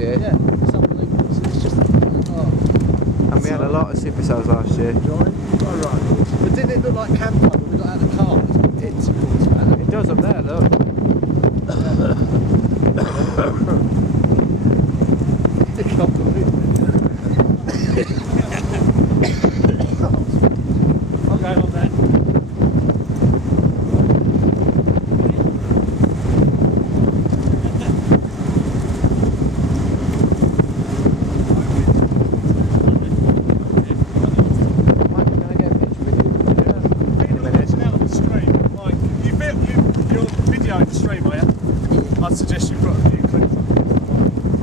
year. Yeah, it's unbelievable. It's just, oh. And we had a lot of Supercells last year. Right. But didn't it look like camp when we got out of the car? It does up there, look. I'm going on there. I'd suggest you put